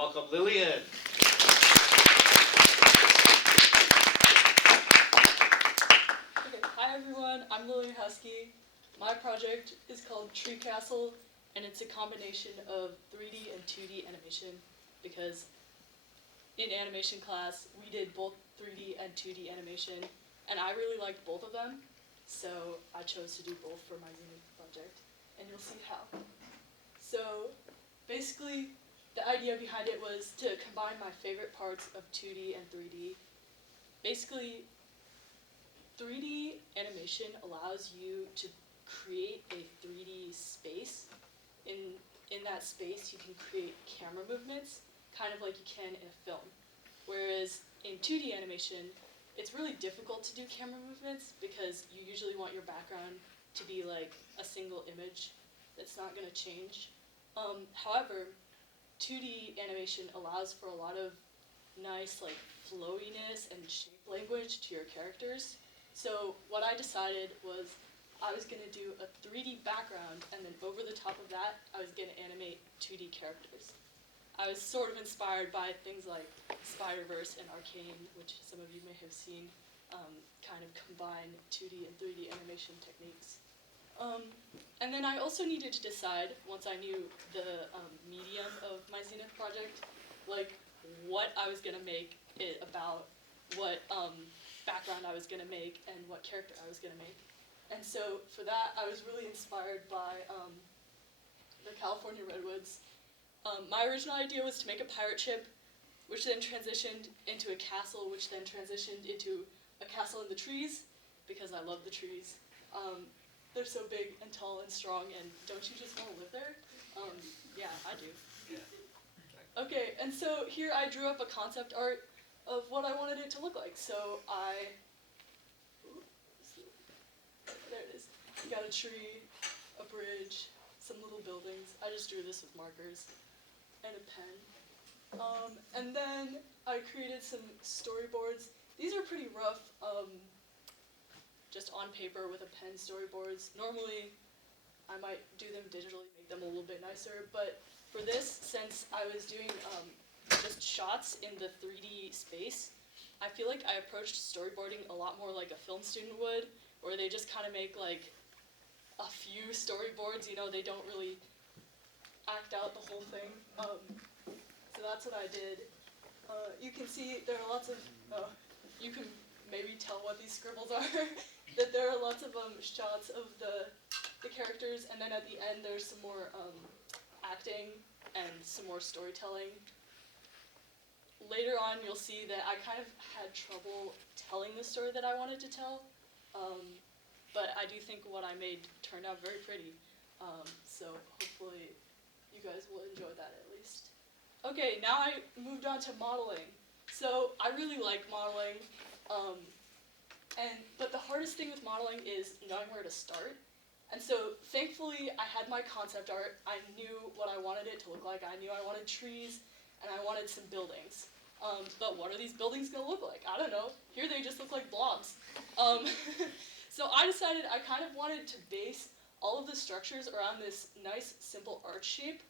welcome Lillian. Okay, hi everyone, I'm LillianH. My project is called Tree Castle, and it's a combination of 3D and 2D animation, because in animation class we did both 3D and 2D animation, and I really liked both of them, so I chose to do both for my Zenith project, and you'll see how. So basically, the idea behind it was to combine my favorite parts of 2D and 3D. Basically, 3D animation allows you to create a 3D space. In that space, you can create camera movements, kind of like you can in a film. Whereas in 2D animation, it's really difficult to do camera movements because you usually want your background to be like a single image that's not going to change. However, 2D animation allows for a lot of nice like flowiness and shape language to your characters. So what I decided was I was going to do a 3D background, and then over the top of that, I was going to animate 2D characters. I was sort of inspired by things like Spider-Verse and Arcane, which some of you may have seen, kind of combine 2D and 3D animation techniques. And then I also needed to decide, once I knew the medium of my Zenith project, like what I was going to make it about, what background I was going to make, and what character I was going to make. And so for that, I was really inspired by the California Redwoods. My original idea was to make a pirate ship, which then transitioned into a castle, which then transitioned into a castle in the trees, because I love the trees. They're so big and tall and strong, and don't you just want to live there? Yeah, I do. Okay, and so here I drew up a concept art of what I wanted it to look like. So there it is. You got a tree, a bridge, some little buildings. I just drew this with markers and a pen. And then I created some storyboards. These are pretty rough, just on paper with a pen storyboards. Normally, I might do them digitally, make them a little bit nicer, but for this, since I was doing just shots in the 3D space, I feel like I approached storyboarding a lot more like a film student would, where they just kind of make like a few storyboards, you know, they don't really act out the whole thing. So that's what I did. You can see there are lots of, you can maybe tell what these scribbles are, that there are lots of shots of the characters, and then at the end there's some more acting and some more storytelling. Later on you'll see that I kind of had trouble telling the story that I wanted to tell, but I do think what I made turned out very pretty, so hopefully you guys will enjoy that at least. Okay, now I moved on to modeling. So I really like modeling, but the hardest thing with modeling is knowing where to start. And so thankfully I had my concept art. I knew what I wanted it to look like. I knew I wanted trees and I wanted some buildings. But what are these buildings going to look like? I don't know. Here they just look like blobs. So I decided I kind of wanted to base all of the structures around this nice simple arch shape.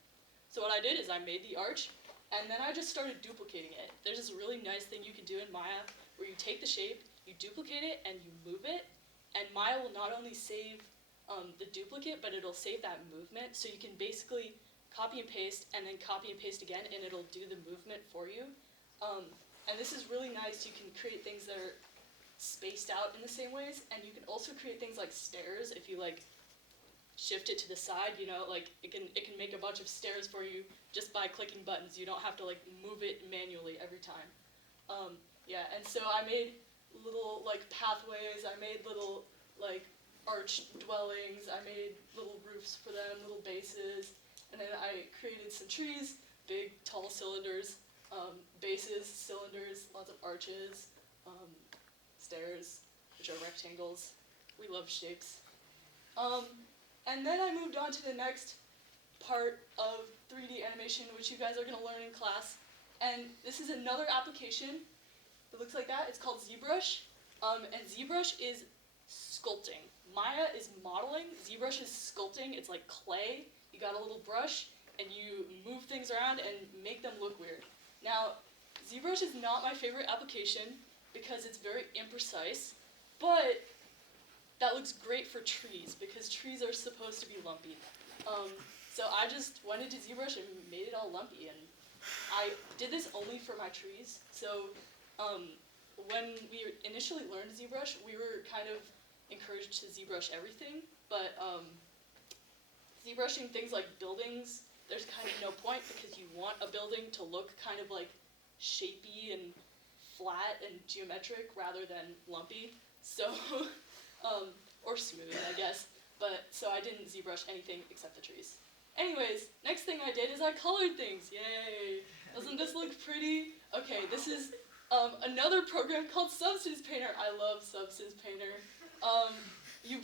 So what I did is I made the arch, and then I just started duplicating it. There's this really nice thing you can do in Maya where you take the shape, you duplicate it, and you move it, and Maya will not only save the duplicate, but it'll save that movement, so you can basically copy and paste, and then copy and paste again, and it'll do the movement for you. And this is really nice. You can create things that are spaced out in the same ways, and you can also create things like stairs if you like shift it to the side, you know, like it can make a bunch of stairs for you just by clicking buttons. You don't have to like move it manually every time. Yeah, and so I made little like pathways, I made little like arch dwellings, I made little roofs for them, little bases, and then I created some trees, big tall cylinders, bases, cylinders, lots of arches, stairs, which are rectangles. We love shapes. And then I moved on to the next part of 3D animation, which you guys are going to learn in class. And this is another application that looks like that. It's called ZBrush. And ZBrush is sculpting. Maya is modeling. ZBrush is sculpting. It's like clay. You got a little brush, and you move things around and make them look weird. Now, ZBrush is not my favorite application because it's very imprecise, but that looks great for trees because trees are supposed to be lumpy. So I just went into ZBrush and made it all lumpy, and I did this only for my trees. So when we initially learned ZBrush, we were kind of encouraged to ZBrush everything, but ZBrushing things like buildings, there's kind of no point because you want a building to look kind of like shapy and flat and geometric rather than lumpy. So, or smooth, I guess. But, so I didn't ZBrush anything except the trees. Anyways, next thing I did is I colored things. Yay! Doesn't this look pretty? Okay, this is another program called Substance Painter. I love Substance Painter. You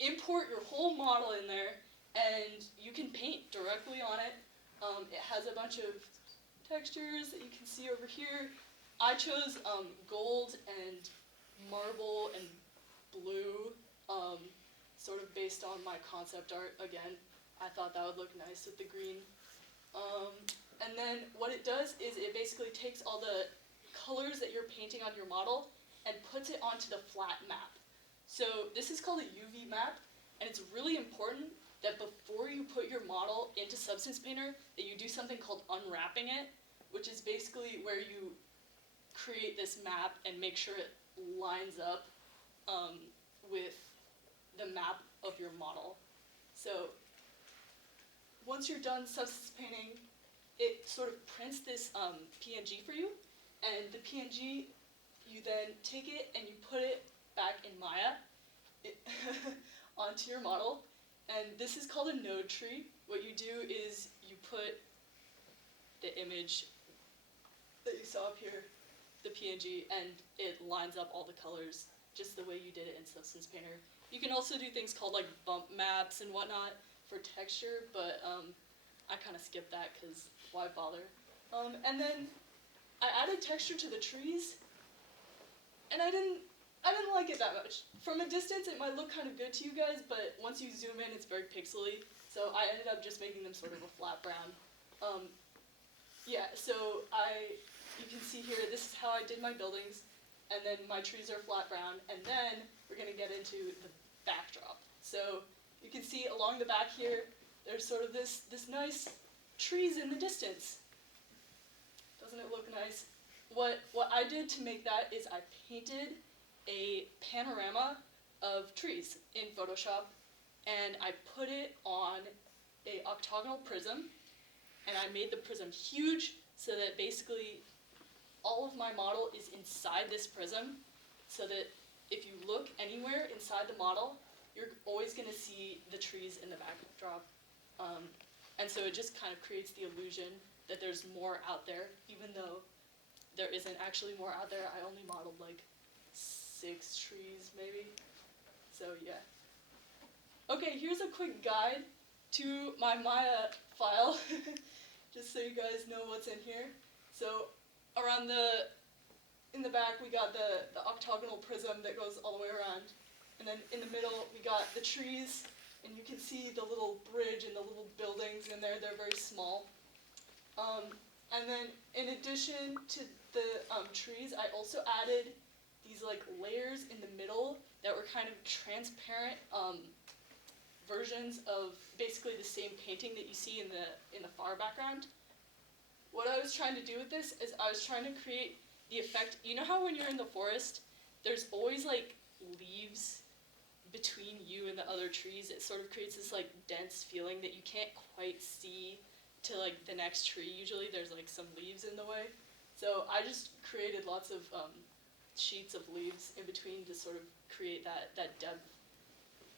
import your whole model in there, and you can paint directly on it. It has a bunch of textures that you can see over here. I chose gold and marble and blue, sort of based on my concept art again. I thought that would look nice with the green. And then what it does is it basically takes all the colors that you're painting on your model and puts it onto the flat map. So this is called a UV map, and it's really important that before you put your model into Substance Painter, that you do something called unwrapping it, which is basically where you create this map and make sure it lines up with the map of your model. So once you're done substance painting, it sort of prints this PNG for you, and the PNG, you then take it and you put it back in Maya onto your model, and this is called a node tree. What you do is you put the image that you saw up here, the PNG, and it lines up all the colors just the way you did it in Substance Painter. You can also do things called like bump maps and whatnot for texture, but I kind of skipped that because why bother? And then I added texture to the trees, and I didn't like it that much. From a distance, it might look kind of good to you guys, but once you zoom in, it's very pixely. So I ended up just making them sort of a flat brown. Yeah, so you can see here, this is how I did my buildings, and then my trees are flat brown, and then we're going to get into the backdrop. So you can see along the back here, there's sort of this nice trees in the distance. Doesn't it look nice? What I did to make that is I painted a panorama of trees in Photoshop, and I put it on a octagonal prism, and I made the prism huge so that basically all of my model is inside this prism, so that if you look anywhere inside the model, you're always going to see the trees in the backdrop. And so it just kind of creates the illusion that there's more out there, even though there isn't actually more out there. I only modeled like 6 trees, maybe. So yeah. Okay, here's a quick guide to my Maya file, just so you guys know what's in here. So around in the back, we got the octagonal prism that goes all the way around. And then in the middle, we got the trees, and you can see the little bridge and the little buildings in there. They're very small. And then in addition to the trees, I also added these like layers in the middle that were kind of transparent versions of basically the same painting that you see in the far background. What I was trying to do with this is I was trying to create the effect. You know how when you're in the forest, there's always like leaves between you and the other trees? It sort of creates this like dense feeling that you can't quite see to like the next tree. Usually there's like some leaves in the way. So I just created lots of sheets of leaves in between to sort of create that depth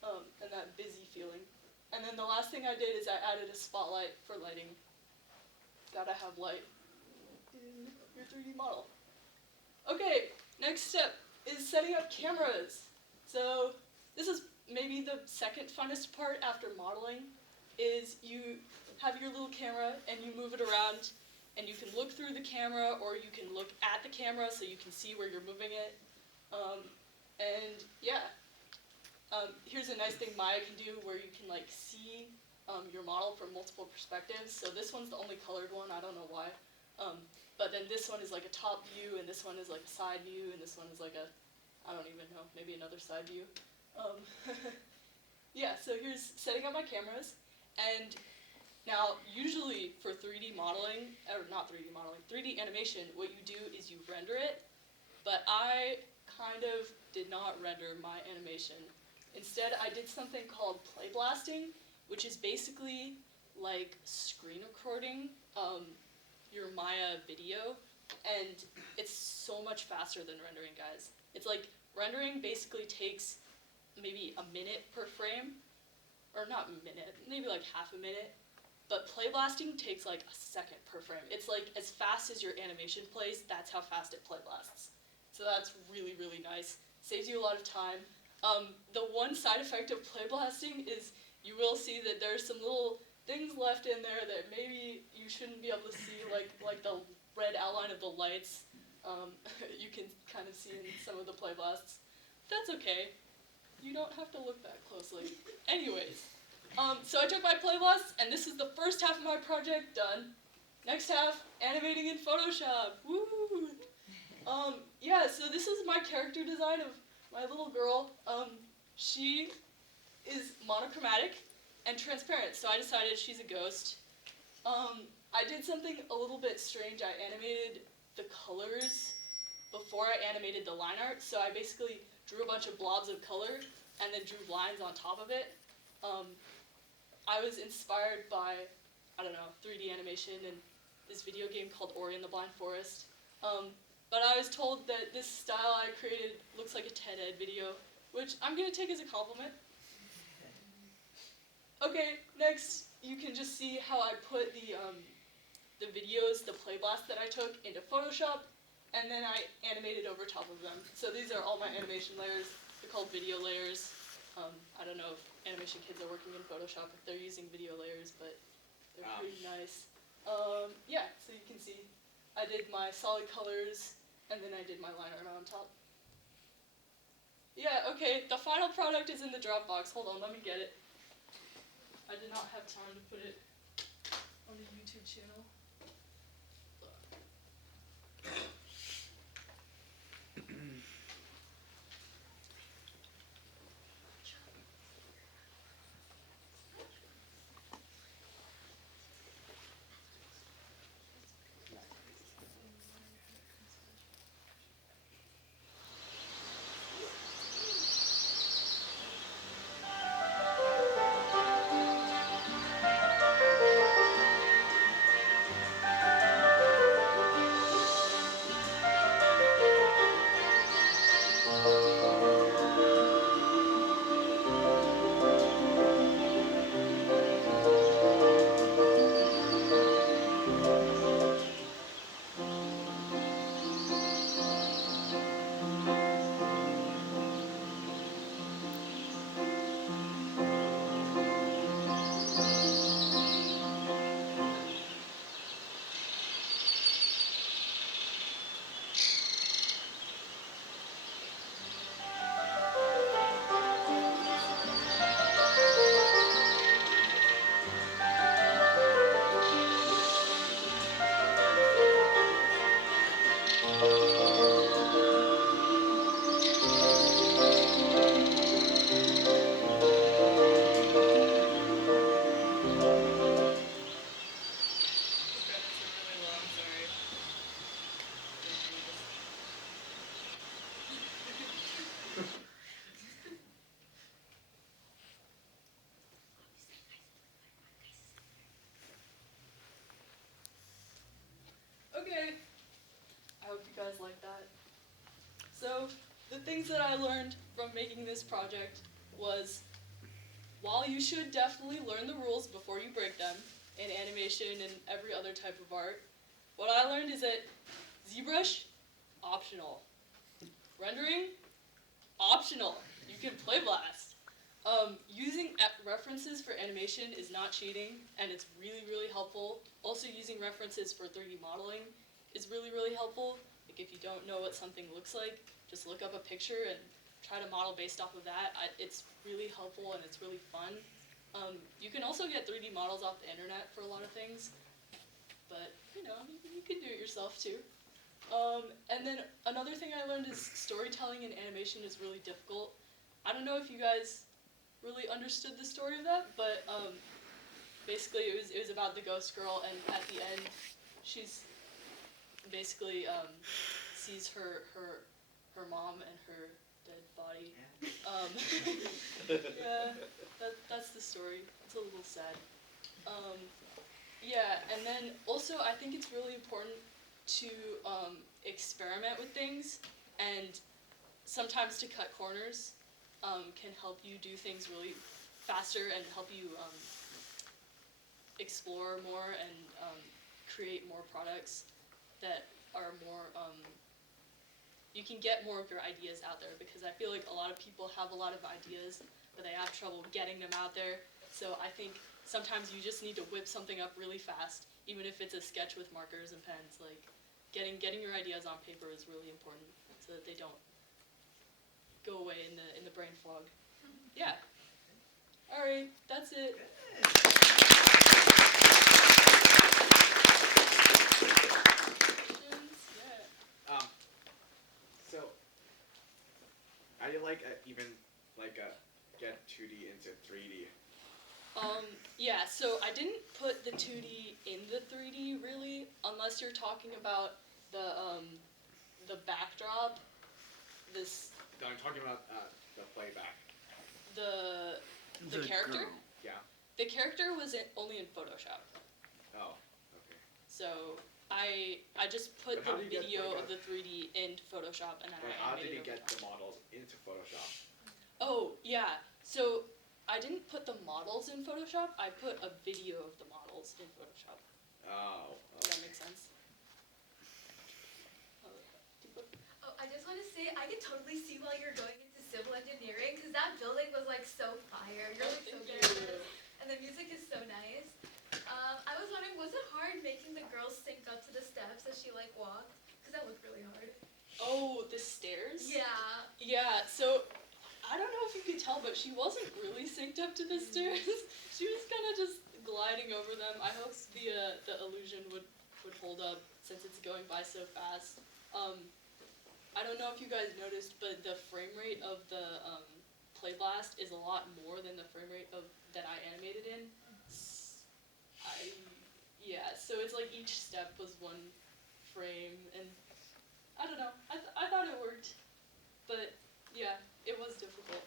and that busy feeling. And then the last thing I did is I added a spotlight for lighting. Gotta have light in your 3D model. Okay, next step is setting up cameras. So this is maybe the second funnest part after modeling, is you have your little camera and you move it around, and you can look through the camera or you can look at the camera so you can see where you're moving it. And yeah, here's a nice thing Maya can do where you can like see your model from multiple perspectives. So this one's the only colored one, I don't know why. But then this one is like a top view, and this one is like a side view, and this one is like a, I don't even know, maybe another side view. Yeah, so here's setting up my cameras, and now usually for 3D modeling, or not 3D modeling, 3D animation, what you do is you render it, but I kind of did not render my animation. Instead, I did something called play blasting, which is basically like screen recording your Maya video, and it's so much faster than rendering, guys. It's like rendering basically takes maybe a minute per frame, or not a minute, maybe like half a minute, but play blasting takes like a second per frame. It's like as fast as your animation plays, that's how fast it play blasts. So that's really, really nice. Saves you a lot of time. The one side effect of play blasting is you will see that there's some little things left in there that maybe you shouldn't be able to see, like the red outline of the lights. You can kind of see in some of the play blasts. That's okay. You don't have to look that closely. Anyways, so I took my play blasts, and this is the first half of my project done. Next half, animating in Photoshop. Woo! Yeah, so this is my character design of my little girl. She is monochromatic and transparent, so I decided she's a ghost. I did something a little bit strange. I animated the colors before I animated the line art, so I basically drew a bunch of blobs of color and then drew lines on top of it. I was inspired by, I don't know, 3D animation and this video game called Ori and the Blind Forest. But I was told that this style I created looks like a TED Ed video, which I'm going to take as a compliment. Okay, next you can just see how I put the videos, the play blast that I took into Photoshop, and then I animated over top of them. So these are all my animation layers. They're called video layers. I don't know if animation kids are working in Photoshop if they're using video layers, but they're pretty nice. Yeah, so you can see I did my solid colors, and then I did my line art on top. Yeah, okay, the final product is in the Dropbox. Hold on, let me get it. I did not have time to put it on the YouTube channel. Okay, I hope you guys like that. So, the things that I learned from making this project was, while you should definitely learn the rules before you break them, in animation and every other type of art, what I learned is that ZBrush, optional. Rendering, optional. You can play blast. Using references for animation is not cheating, and it's really, really helpful. Also, using references for 3D modeling is really, really helpful. Like, if you don't know what something looks like, just look up a picture and try to model based off of that. It's really helpful and it's really fun. You can also get 3D models off the internet for a lot of things, but you know, you can do it yourself too. And then another thing I learned is storytelling in animation is really difficult. I don't know if you guys really understood the story of that, but basically it was about the ghost girl, and at the end, she's basically sees her mom and her dead body. Yeah, that's the story. It's a little sad. Yeah, and then also I think it's really important to experiment with things, and sometimes to cut corners can help you do things really faster and help you explore more and create more products that are more, you can get more of your ideas out there, because I feel like a lot of people have a lot of ideas, but they have trouble getting them out there. So I think sometimes you just need to whip something up really fast, even if it's a sketch with markers and pens. Like, getting your ideas on paper is really important so that they don't go away in the brain fog. Yeah. All right, that's it. Yeah. So, I even get 2D into 3D. Yeah, so I didn't put the 2D in the 3D really, unless you're talking about the backdrop. No, I'm talking about the playback. The character? Girl. Yeah. The character was only in Photoshop. Oh, okay. So I just put the video of the 3D into Photoshop, and then I animated it. How did you get the models into Photoshop? Oh, yeah. So I didn't put the models in Photoshop. I put a video of the models in Photoshop. Oh. Does that make sense? Oh, I just want to say, I can totally see why you're going into civil engineering, because that building was like so fire. You're like so good at this, and the music is so nice. I was wondering, was it hard making the girls sync up to the steps as she like walked? Because that looked really hard. Oh, the stairs? Yeah. Yeah, so I don't know if you could tell, but she wasn't really synced up to the stairs. She was kind of just gliding over them. I hope the illusion would hold up since it's going by so fast. I don't know if you guys noticed, but the frame rate of the Play Blast is a lot more than the frame rate that I animated in. Yeah, so it's like each step was one frame, and I don't know. I thought it worked, but yeah, it was difficult.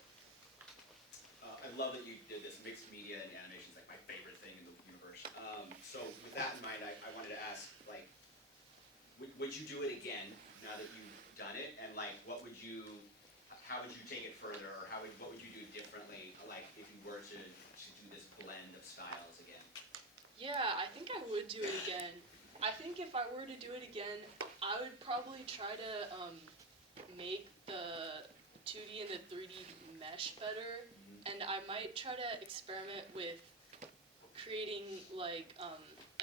I love that you did this. Mixed media and animation is like my favorite thing in the universe. So with that in mind, I wanted to ask, like, would you do it again now that you've done it? And like, how would you take it further, or what would you do differently, like if you were to do this blend of styles again? Yeah, I think I would do it again. I think if I were to do it again, I would probably try to make the 2D and the 3D mesh better, and I might try to experiment with creating like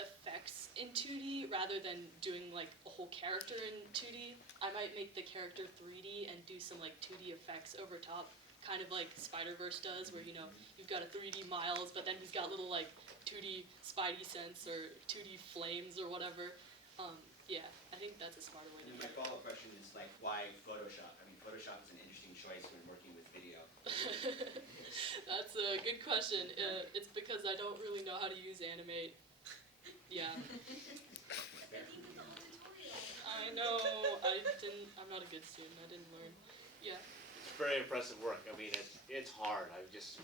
effects in 2D rather than doing like a whole character in 2D. I might make the character 3D and do some like 2D effects over top, kind of like Spider-Verse does, where, you know, you've got a 3D Miles, but then he's got little like 2D Spidey sense or 2D flames or whatever. Yeah, I think that's a smarter way to do My it. follow-up question is like, why Photoshop? I mean, Photoshop is an interesting choice when working with video. That's a good question. It's because I don't really know how to use Animate. Yeah. I know. I'm not a good student. I didn't learn. Yeah. It's very impressive work. I mean, it's hard. It's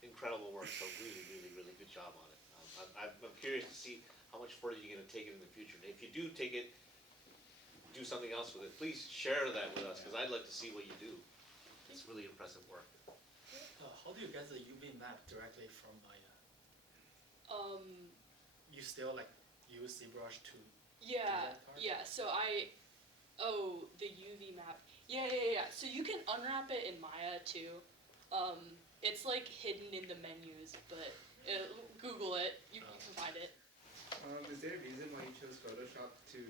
incredible work. So really, really, really good job on it. I'm curious to see how much further you're going to take it in the future. And if you do take it, do something else with it, please share that with us, because I'd like to see what you do. It's really impressive work. How do you get the UV map directly from Maya? You still like use ZBrush to Yeah, do that part? yeah. So the UV map. Yeah. So you can unwrap it in Maya too. It's like hidden in the menus, but Google it. You can find it. Is there a reason why you chose Photoshop to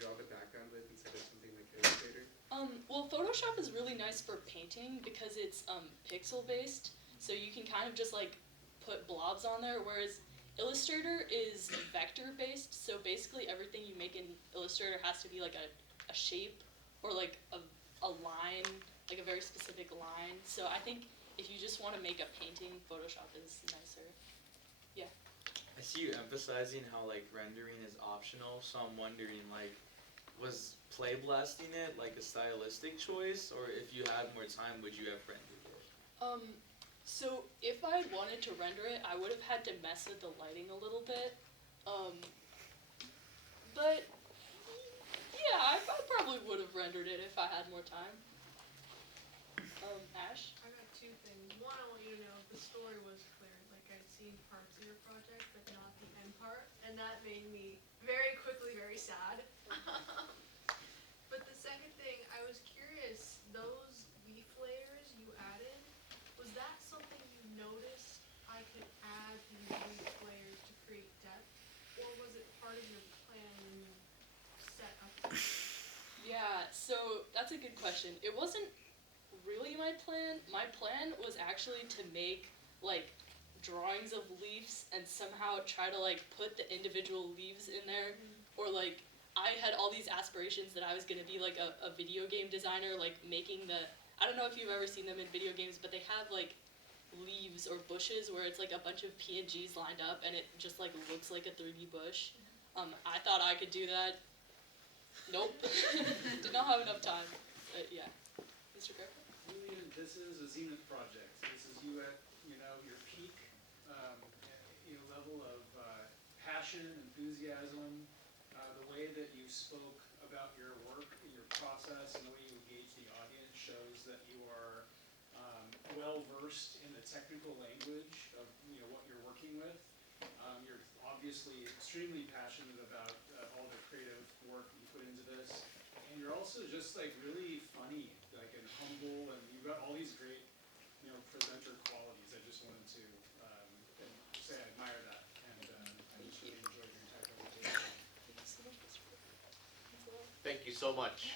draw the background with instead of something like Illustrator? Well, Photoshop is really nice for painting because it's pixel based. So you can kind of just like put blobs on there, whereas Illustrator is vector based, so basically everything you make in Illustrator has to be like a shape or like a line, like a very specific line. So I think if you just want to make a painting, Photoshop is nicer. I see you emphasizing how like rendering is optional, so I'm wondering like, was play blasting it like a stylistic choice, or if you had more time, would you have rendered it? So if I wanted to render it, I would have had to mess with the lighting a little bit. But yeah, I probably would have rendered it if I had more time. Ash? I got two things. One, I want you to know the story was clear. Like I'd seen parts of your project, but not the end part, and that made me very quickly very sad. But the second thing, I was curious. Those leaf layers you added, was that something you noticed I could add these leaf layers to create depth, or was it part of your plan when you set up? Yeah, so that's a good question. It wasn't really my plan. My plan was actually to make like drawings of leaves and somehow try to like put the individual leaves in there, or like I had all these aspirations that I was gonna be like a video game designer, like making I don't know if you've ever seen them in video games, but they have like leaves or bushes where it's like a bunch of PNGs lined up and it just like looks like a 3D bush. I thought I could do that. Nope. Did not have enough time. But yeah. Mr. Griffin? Lillian, this is a Zenith project. This is you at, your peak, level of passion, enthusiasm, the way that you spoke about your work, your process, and the way you engage the audience shows that you are well-versed in the technical language of, what you're working with. You're obviously extremely passionate about all the creative work you put into this. And you're also just like really funny, like and humble, and you've got all these great, presenter qualities. I just wanted to say I admire that, and I just really enjoyed your entire presentation. Thank you so much, Mr. Griffin. Thanks a lot. Thank you so much.